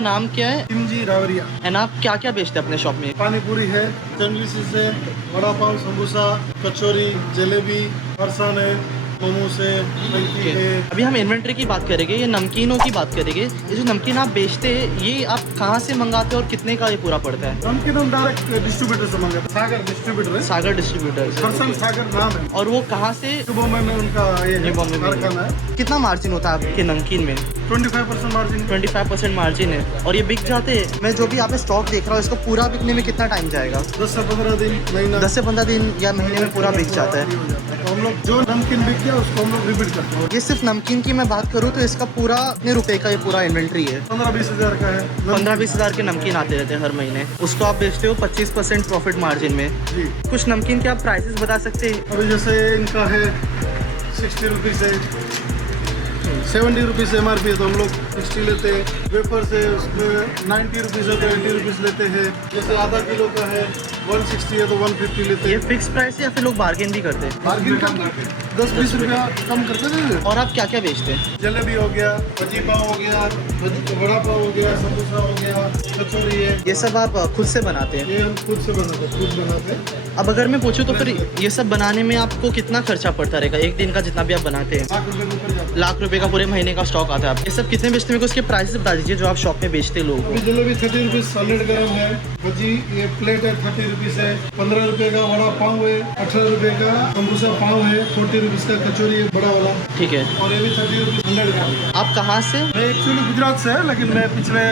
आपका नाम क्या है जी रावरिया। एंड आप क्या क्या बेचते हैं अपने शॉप में? पानी पूरी है, चंडीसी से वड़ा पाव, समोसा, कचौरी, जलेबी, फरसान है, मोमोस है, फ्रैंकी है। अभी हम इन्वेंट्री की बात करेंगे, ये नमकीनों की बात करेंगे। ये जो नमकीन आप बेचते हैं ये आप कहाँ से मंगाते हैं और कितने का ये पूरा पड़ता है? नमकीन हम डायरेक्ट डिस्ट्रीब्यूटर से मंगाते हैं, सागर डिस्ट्रीब्यूटर है, सागर डिस्ट्रीब्यूटर से। फरसान सागर नाम है। और वो कहाँ से? बॉम्बे में उनका ये न्यू बॉम्बे में। कारखाना है। कितना मार्जिन होता है आपके नमकीन में? 25% मार्जिन। 25% मार्जिन है। और ये बिक जाते हैं? मैं जो भी यहाँ पे स्टॉक देख रहा हूँ इसको पूरा बिकने में कितना टाइम जाएगा? 10 से 15 दिन, महीना। 10 से 15 दिन या महीने में पूरा बिक जाता है। तो हम लोग जो नमकीन बिक गया उसको हम लोग रिपीट करते हैं। ये सिर्फ नमकीन की मैं बात करूँ तो इसका पूरा कितने रुपए का ये पूरा इन्वेंट्री है? 15-20 हज़ार का है। 15-20 हज़ार के नमकीन आते रहते हैं हर महीने। उसको आप बेचते हो 25% प्रॉफिट मार्जिन में। जी। कुछ नमकीन के आप प्राइसेस बता सकते हैं? अभी जैसे इनका है 60 रुपीज़ है, 70 रुपीज़ MRP है तो हम लोग 60 लेते हैं। वेफर से उसमें 90 रुपीज़ है तो 80 रुपीज़ लेते हैं। जैसे आधा किलो का है 160 है तो 150 लेते ये हैं। फिक्स प्राइस है या फिर लोग बार्गेन भी करते हैं? बार्गेन कम करते हैं, 10-20 रुपया कम करते हैं। और आप क्या क्या बेचते हैं? जलेबी हो गया, भजी पाव हो गया, वड़ा पाव हो गया, समोसा हो गया, कचौरी है। ये सब आप खुद से बनाते हैं? ये हम खुद से बनाते हैं, खुद बनाते हैं। अब अगर मैं पूछूं तो फिर ये सब बनाने में आपको कितना खर्चा पड़ता रहेगा एक दिन का, जितना भी आप बनाते हैं? लाख रुपये के ऊपर जाता है। लाख रुपए का पूरे महीने का स्टॉक आता है। आप ये सब कितने बेचते हैं? उसके प्राइसेस बता दीजिए जो आप शॉप में बेचते हैं लोगों अभी को। जलेबी 30 रुपीज़ 100 ग्राम है। भजी ये प्लेट है 30 रुपीज़ है। 15 रुपये का वड़ा पाव है। 18 रुपये का समोसा पाव है। 40 रुपीज़ का कचौरी है बड़ा वाला। ठीक है। और ये भी 30 रुपीज़ 100 ग्राम। आप कहाँ से? मैं एक्चुअली गुजरात से है लेकिन मैं पिछले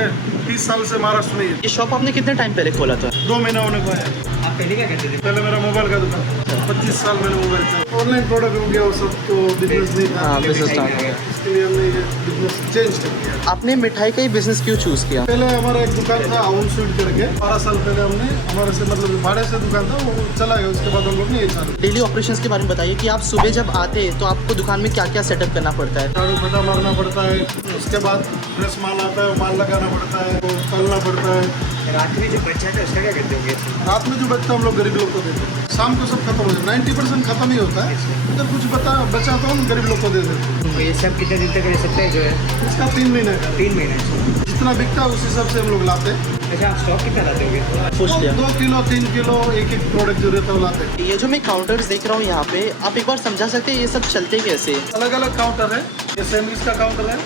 30 साल से महाराष्ट्र में ही हूँ। ये शॉप आपने कितने टाइम पहले खोला था? 2 महीना होने को है। आप पहले क्या करते थे? पहले मेरा मोबाइल का दुकान, 25 साल मैंने मोबाइल का ऑनलाइन प्रोडक्ट हो गया, वो सब तो बिजनेस नहीं था। हाँ, business start हो गया। इसके लिए हमने ये बिजनेस चेंज कर दिया। आपने मिठाई का ही बिजनेस क्यों चूज किया? पहले हमारा एक दुकान था आउन स्वीट करके, 12 साल पहले हमने हमारे से मतलब भाड़े से दुकान था, वो चला गया। उसके बाद हम लोग ने ये चालू। डेली ऑपरेशंस के बारे में बताइए कि आप सुबह जब आते हैं तो आपको दुकान में क्या क्या सेटअप करना पड़ता है? झाड़ू फटा मारना पड़ता है, उसके बाद फ्रेश माल आता है, वो माल लगाना पड़ता है, वो तलना पड़ता है। रात में जो बच्चा था उसका क्या करते होंगे? रात में जो बचता हम लोग गरीब लोग को देते हैं। शाम को सब खत्म हो जाता है, 90% खत्म ही होता है। अगर कुछ बचा तो हम गरीब लोग को दे देते हैं। तो ये सब कितने दिन तक रह सकता है जो है? इसका 3 महीने का 3 महीने। जितना बिकता है उस हिसाब से हम लोग लाते हैं। अच्छा, आप स्टॉक कितना लाते होंगे? पूछ लिया। 2 किलो 3 किलो एक प्रोडक्ट जो रहता है वो लाते हैं। ये जो मैं काउंटर्स देख रहा हूँ यहाँ पे, आप एक बार समझा सकते हैं ये सब चलते कैसे? अलग अलग काउंटर है। ये सैंडविच का काउंटर है,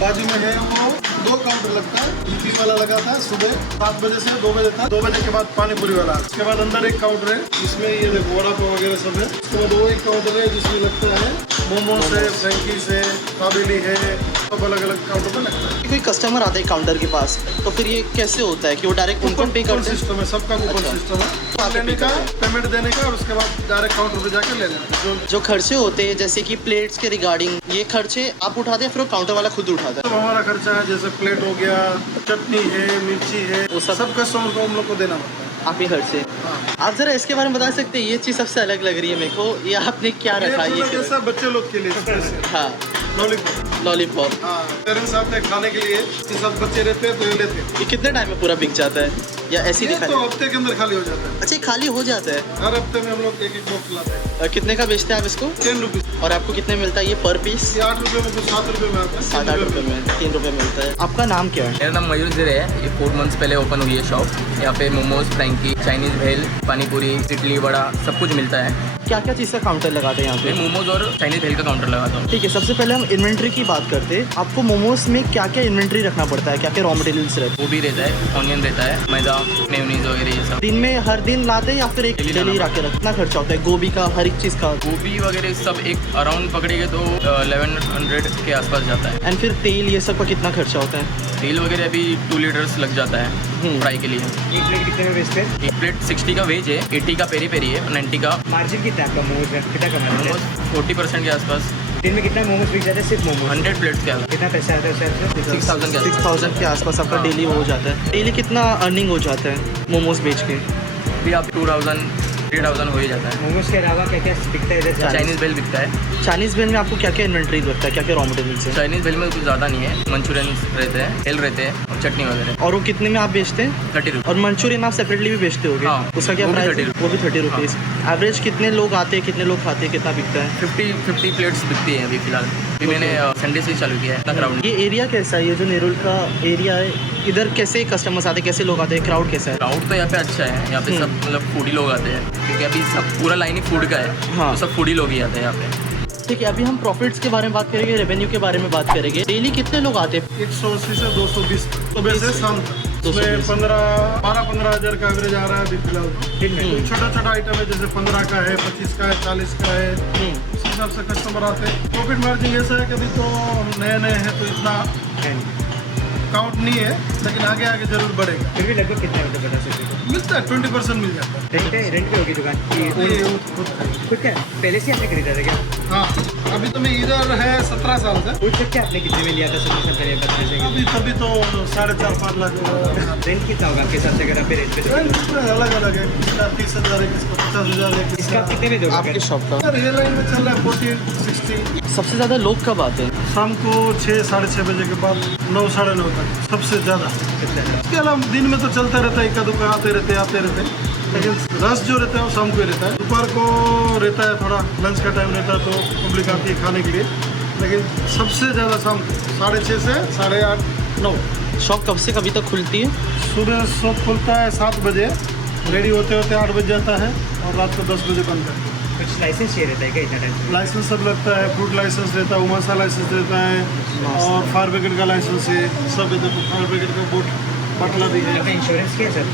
बाजू में है वो 2 काउंटर लगता है। यूपी वाला लगाता है सुबह 7 बजे से 2 बजे तक। 2 बजे के बाद पानी पूरी वाला। उसके बाद अंदर एक काउंटर है, इसमें ये देखो वड़ा पाव वगैरह सब है। उसके बाद वो एक काउंटर है जिसमें लगता है मोमोस है, फ्रैंकीज है, काबेली है, सब अलग अलग काउंटर पर लगता है। कोई कस्टमर आता है काउंटर के पास तो फिर ये कैसे होता है कि वो डायरेक्ट उनको पे करते हैं? सिस्टम है, सबका कूपन अच्छा। सिस्टम है। आप लेने पे का, करते पेमेंट देने का और उसके बाद डायरेक्ट काउंटर पे जाकर ले लेना। जो खर्चे होते हैं जैसे कि प्लेट्स के रिगार्डिंग, ये खर्चे आप उठाते हैं फिर वो काउंटर वाला खुद उठाता तो है? हमारा खर्चा है, जैसे प्लेट हो गया, चटनी है, मिर्ची है, वो सब कस्टमर को हम लोग को देना पड़ता है। आप ही खर्चे। आप जरा इसके बारे में बता सकते हैं? ये चीज़ सबसे अलग लग रही है मेरे को। ये आपने क्या रखा है? ये जैसा बच्चे लोग के लिए स्पेशल हाँ, लॉलीपॉप। लॉलीपॉप। हाँ, पेरेंट्स आते हैं खाने के लिए, ये सब बच्चे रहते हैं तो ये लेते हैं। ये कितने टाइम में पूरा बिक जाता है या ऐसे ही ये दिखा? तो हफ्ते के अंदर खाली हो जाता है। अच्छा, ये खाली हो जाता है? हर हफ्ते में हम लोग एक बॉक्स लाते हैं। कितने का बेचते हैं आप इसको? 10 रुपीज़। और आपको कितने मिलता है ये पर पीस? ये 8 रुपये में, कुछ 7 रुपये में आता है। 7-8 रुपये में, 3 रुपये मिलता है। आपका नाम क्या है? मेरा नाम मयूर जिरे है। ये 4 मंथ्स पहले ओपन हुई है शॉप। यहाँ पे मोमोज, फ्रैंकी, चाइनीज़ भेल, पानीपुरी, इडली वड़ा सब कुछ मिलता है। क्या क्या चीज़ का काउंटर लगाते हैं यहाँ मैं पे? मोमोज और चाइनीज़ भेल का काउंटर लगाता हूँ। ठीक है, सबसे पहले हम इन्वेंट्री की बात करते हैं। आपको मोमोज में क्या क्या इन्वेंट्री रखना पड़ता है? क्या क्या रॉ मटेरियल्स रहते वो भी रहता है, ऑनियन रहता है, मैदा, मेयोनीज वगैरह ये सब। हैं? दिन में हर दिन लाते हैं या फिर एक Daily डेली लाना रख के रखना खर्चा होता है? गोभी का, हर एक चीज़ का? गोभी वगैरह सब एक अराउंड पकड़ेंगे तो 1100 के आसपास जाता है। एंड फिर तेल ये सब का कितना खर्चा होता है? तेल वगैरह अभी 2 लीटर्स लग जाता है फ्राई के लिए। एक प्लेट कितने में बेचते हैं? एक प्लेट 60 का वेज है, 80 का पेरी पेरी है, 90 का मार्जिन कितना है आपका मोमोज में? कितना कमाते हैं? मोमोज 40% के आसपास। दिन में कितना मोमोज बिक जाता है? सिर्फ मोमोज 100 प्लेट्स के आसपास कितना पैसा आता है उससे? 6000 के आसपास। 6000 के आसपास आपका हाँ। डेली हो जाता है। डेली कितना अर्निंग हो जाता है मोमोज बेच के? अभी आप 2000 30,000 हो ही जाता है। मोमोज के अलावा क्या क्या बिकता है इधर? चाइनीज़ भेल बिकता है। चाइनीज़ भेल में आपको क्या क्या इन्वेंट्री लगता है, क्या क्या रॉ मटेरियल्स है? चाइनीज़ भेल में कुछ ज़्यादा नहीं है, मंचूरियन रहते हैं, भेल रहते हैं और चटनी वगैरह। और वो कितने में आप बेचते हैं? 30 रुपये। और मंचूरियन आप सेपरेटली भी बेचते होगे? हाँ, उसका क्या वो भी प्राइस है? 30 वो भी 30 रुपीज़। एवरेज कितने लोग आते हैं, कितने लोग खाते हैं, कितना बिकता है? 50 प्लेट्स बिकती हैं अभी फिलहाल। अभी मैंने संडे से ही चालू किया है इतना क्राउड। ये एरिया कैसा है, ये जो नेरुल का एरिया है, इधर कैसे कस्टमर्स आते हैं, कैसे लोग आते हैं, क्राउड कैसा है? क्राउड तो यहाँ पे अच्छा है, यहाँ पे सब मतलब फूडी लोग आते हैं क्योंकि अभी सब पूरा लाइन ही फूड का है। हाँ। तो सब फूडी लोग ही आते हैं यहाँ पे। ठीक है, अभी हम प्रॉफिट्स के बारे में बात करेंगे, रेवेन्यू के बारे में बात करेंगे। डेली कितने लोग आते हैं? 180 से 220 सुबह से शाम तक। 220। उसमें 12-15 हज़ार का एवरेज आ रहा है अभी फिलहाल। दिन में? छोटा छोटा आइटम है, जैसे 15 का है, 25 का है, 40 का है, उस हिसाब से कस्टमर आते हैं। प्रॉफिट मार्जिन ऐसा है कि अभी तो नए नए हैं तो इतना काउंट नहीं है, लेकिन आगे आगे जरूर बढ़ेगा। फिर भी लगभग कितना होता है बता सकते हो? मिलता है 20% मिल जाता है। रेंट पे होगी दुकान? ये खुद का। खुद क्या पहले से आपने खरीदा था क्या? हाँ, अभी तो मैं इधर है 17 साल से। पूछ सकते हैं आपने कितने में लिया था? 17 साल पहले बता सकेंगे? अभी तभी तो 4.5-5 लाख रेंट कितना होगा आपके हिसाब से अगर आप रेंट पे तो? अलग अलग है, किसका 30,000 है, किसका 50,000 है, इसका किसका आप कितने में दोगे? आपके शॉप का ये लाइन में चल रहा है 40-60। सबसे ज़्यादा लोग कब आते हैं? शाम को 6-6:30 बजे के बाद 9-9:30 तक सबसे ज़्यादा। इसके अलावा दिन में तो चलता रहता है, इक्का दुक्का आते रहते हैं, लेकिन रस जो रहता है वो शाम को ही रहता है। दोपहर को रहता है, थोड़ा लंच का टाइम रहता है तो पब्लिक आती है खाने के लिए, लेकिन सबसे ज़्यादा शाम को 6:30 से 8:30-9। शॉप कब से कभी तक खुलती है? सुबह शॉप खुलता है 7 बजे, रेडी होते होते 8 बज जाता है और रात को 10 बजे बंद करते हैं। कुछ लाइसेंस चाहिए रहता है क्या इतना टाइम? लाइसेंस सब लगता है, फूड लाइसेंस रहता है, उमासा लाइसेंस रहता है और फायर ब्रिगेड का लाइसेंस है, सब है। देखो फायर ब्रिगेड का बोट बाटला भी है। आपका इंश्योरेंस क्या है सर?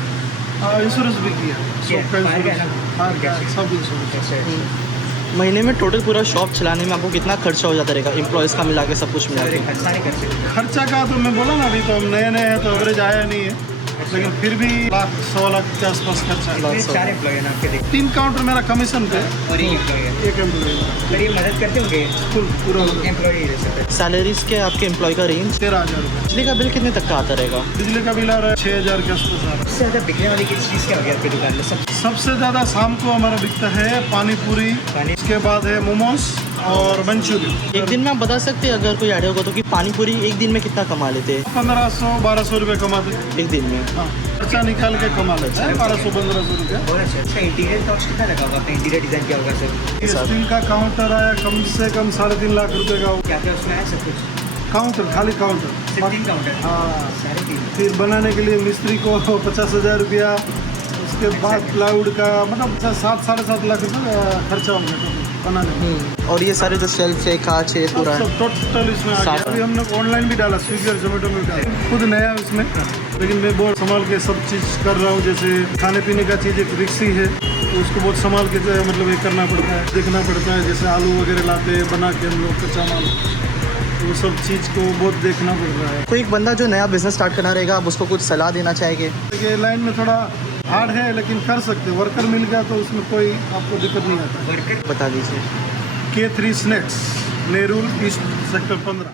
इंश्योरेंस भी किया, सबका फायर का इंश्योरेंस, ना? फायर का सब इंश्योरेंस। महीने में टोटल पूरा शॉप चलाने में आपको कितना खर्चा हो जाता रहेगा, एम्प्लॉयज़ का मिला के, सब कुछ मिला के? सारे खर्चे खर्चा का तो मैं बोला ना, अभी तो हम नए हैं तो एवरेज आया नहीं है, लेकिन फिर भी 1-1.25 लाख के आसपास खर्चा है। 4 एम्प्लॉय है ना आपके? 3 काउंटर मेरा कमीशन पे, और 1 एम्प्लॉय है। 1 एम्प्लॉय सर ये मदद करते होंगे? फुल पूरा एम्प्लॉय रह सकते हैं। सैलरीज के आपके एम्प्लॉय का रेंज? 13,000 रुपये। बिजली का बिल कितने तक का आता रहेगा? बिजली का बिल आ रहा है 6,000 के आसपास आ रहा है। सबसे ज़्यादा बिकने वाली किस चीज़ क्या होगी आपकी दुकान में? सबसे ज़्यादा शाम को हमारा बिकता है पानी पूरी, उसके बाद है मोमोज और मंचूरियन। एक दिन में आप बता सकते हैं अगर कोई आइडिया होगा तो कि पानी पूरी एक दिन में कितना कमा लेते हैं? 1500-1200 रुपये कमाते हैं। एक दिन में? हाँ, खर्चा निकाल के कमा लेते हैं 1200-1500 रुपये। बहुत अच्छा। इसका इंटीरियर कॉस्ट कितना लगा होगा? आपने इंटीरियर डिज़ाइन किया होगा सर? स्टील का काउंटर आया कम से कम 3.5 लाख रुपये का क्या क्या उसमें आया सब कुछ? काउंटर, खाली काउंटर। सिर्फ 3 काउंटर? हाँ, 3.5। फिर बनाने के लिए मिस्त्री को 50,000 रुपया, उसके बाद प्लाईवुड का मतलब 7-7.5 लाख रुपये खर्चा होगा बनाने में। और ये सारे जो शेल्फ है, कांच है, पूरा है? सब टोटल इसमें आ गया। साथ। अभी हम लोग ऑनलाइन भी डाला, स्विगी और जोमेटो में डाला, खुद नया इसमें, लेकिन मैं बहुत संभाल के सब चीज़ कर रहा हूँ। जैसे खाने पीने का चीज़ एक रिक्सी है तो उसको बहुत संभाल के मतलब ये करना पड़ता है, देखना पड़ता है। जैसे आलू वगैरह लाते हैं बना के हम लोग कच्चा माल, वो सब चीज़ को बहुत देखना पड़ रहा है। कोई एक बंदा जो नया बिजनेस स्टार्ट करना रहेगा, आप उसको कुछ सलाह देना चाहेंगे? ये लाइन में थोड़ा हार्ड है लेकिन कर सकते, वर्कर मिल गया तो उसमें कोई आपको दिक्कत नहीं आता। वर्कर बता दीजिए। K3 snacks, Nerul east sector 15।